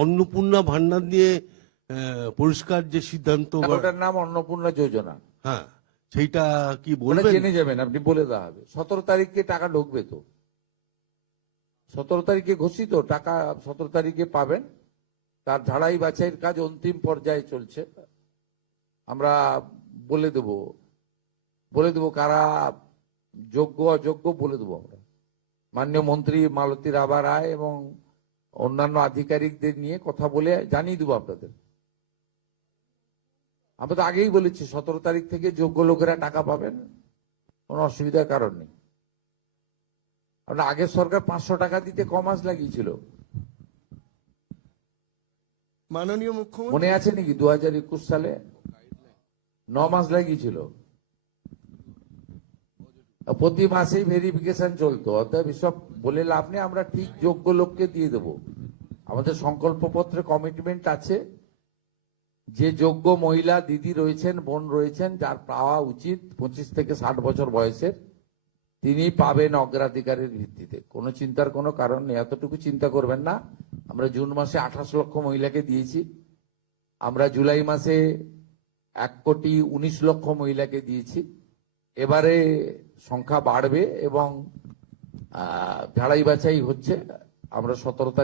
অন্নপূর্ণা ভান্ডার নিয়ে পরিষ্কার যে সিদ্ধান্ত, ওটার নাম অন্নপূর্ণা যোজনা। হ্যাঁ, সেইটা কি ওটা বলবেন? জেনে যাবেন, আপনি বলে দেওয়া হবে। 17 তারিখে টাকা ঢুকবে তো, 17 তারিখে ঘোষিত টাকা 17 তারিখে পাবেন। তার ঝাড়াই বাছাইয়ের কাজ অন্তিম পর্যায়ে চলছে। আমরা বলে দেব কারা যোগ্য অযোগ্য বলে দেবো আমরা। মাননীয় মন্ত্রী মালতী রাভা রায় এবং অন্যান্য আধিকারিকদের নিয়ে কথা বলে জানিয়ে দেবো আপনাদের। আমরা তো আগেই বলেছি 17 তারিখ থেকে যোগ্য লোকেরা টাকা পাবেন, কোনো অসুবিধার কারণ নেই। আমরা আগের সরকার 500 টাকা দিতে ক মাস লাগিয়েছিল মাননীয় মুখ্যমন্ত্রী, মনে আছে নাকি? 2021 সালে 9 মাস লাগিয়েছিল। প্রতি মাসেই ভেরিফিকেশন চলতো। অতএব এসব বলে লাভ নেই, আমরা ঠিক যোগ্য লোককে দিয়ে দেব। আমাদের সংকল্পপত্রে কমিটমেন্ট আছে যে যোগ্য মহিলা দিদি রয়েছেন, বোন রয়েছেন, যার পাওয়া উচিত 25 থেকে 60 বছর বয়সের, তিনি পাবেন অগ্রাধিকারের ভিত্তিতে। কোনো চিন্তার কোনো কারণ নেই, এতটুকু চিন্তা করবেন না। আমরা জুন মাসে 28 লক্ষ মহিলাকে দিয়েছি, আমরা জুলাই মাসে 1,19,00,000 মহিলাকে দিয়েছি। এবারে সংখ্যা বাড়বে এবং ঝাড়াই বাছাই হচ্ছে। আমরা 17 তারিখ